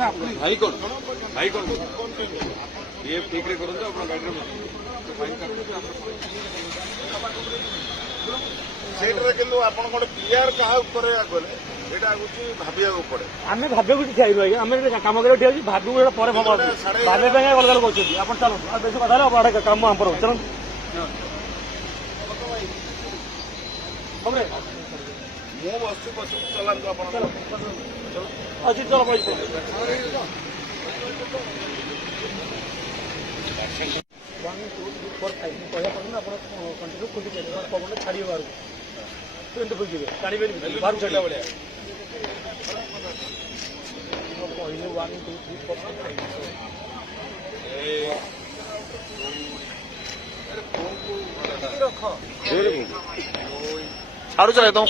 भाई कौन ये ठीक रे करूँ अपना गाड़ी ସେଇଟାରେ କିନ୍ତୁ ଆପଣ ଗୋଟେ ପିଆର କାହା ଉପରେ ଗଲେ ଏଇଟା ହଉଛି ଭାବିବାକୁ ପଡେ। ଆମେ ଭାବିବାକୁ କିଛି ଠିଆ ହେଇନୁ ଆଜ୍ଞା, ଆମେ କାମ କରିବାକୁ ଠିଆ ହେଇଛୁ, ଭାବିବୁ ଏଇଟା ପରେ ଭାବ ଭାବିବା ପାଇଁ ଅଲଗା ଲୋକ ଅଛନ୍ତି। ଆପଣ ଚାଲନ୍ତୁ, ଆଉ ବେଶୀ କଥା ହେଲେ କାମ ଆମର ଚାଲନ୍ତୁ। ମୁଁ ବସୁଛି ପଛକୁ ଚଲାନ୍ତୁ ଆପଣ। ଅଛି ଚଲ କହିବା ପଡ଼ିବ ଆପଣ କଣ୍ଟିନ୍ୟୁ ଖୋଲିଯିବେ ପବନ ଛାଡ଼ିବେ ବାହାରକୁ ଏମିତି ଖୋଲିଯିବେ ଛାଡ଼ିବେନି ବାହାରକୁ ଛାଡ଼ିଲା ଭଳିଆ କହିଲେ 1 2 3 4 ଛାଡୁ ଚଳେ ତ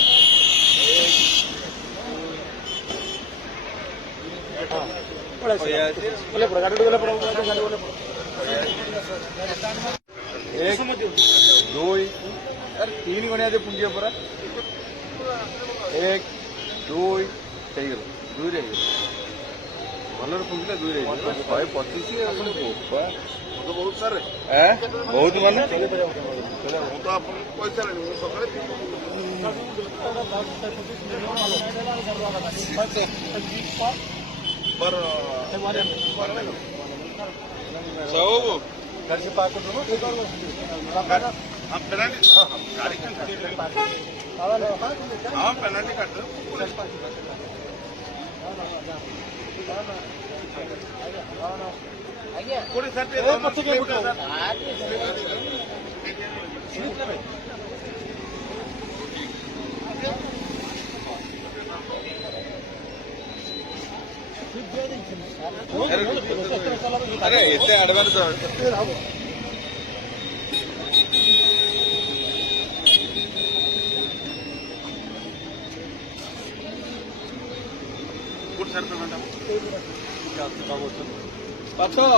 एक दो यार 3 गणिया दे पुंजी परा 1 2 सही गलो 2 रे भलर पुंजीला 2 रे 125 अपन गोपा तो बहुत सारे बहुत माने ମୁଁ ତ ଆପଣଙ୍କୁ ପଇସା ନେବି ମୁଁ ସକାଳେ सब घर से पार्क करो आप पेनाल्टी गाड़ी हाँ पेनाल्टी काट दो पुलिस अरे इतने एडवांस पाछो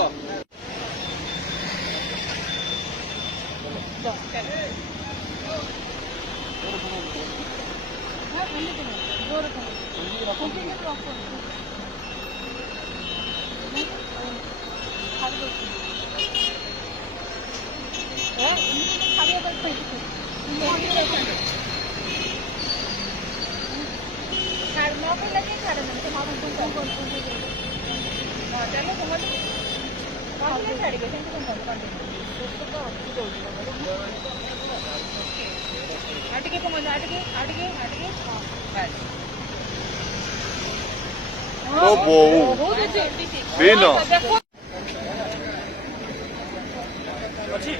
అటుకే పోండి అటుకే అటుకే అటుకే బస్ तो बोऊ बिनो ଅଛି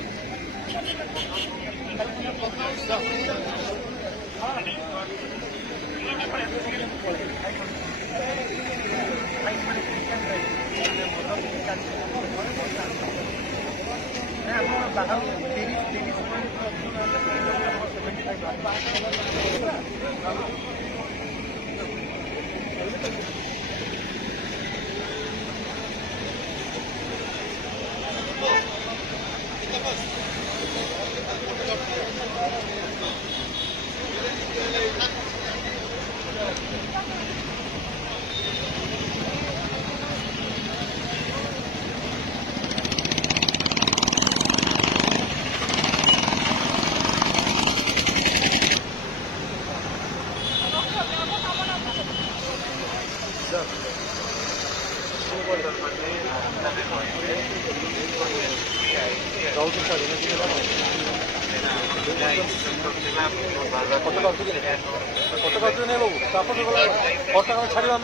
छाड़ियो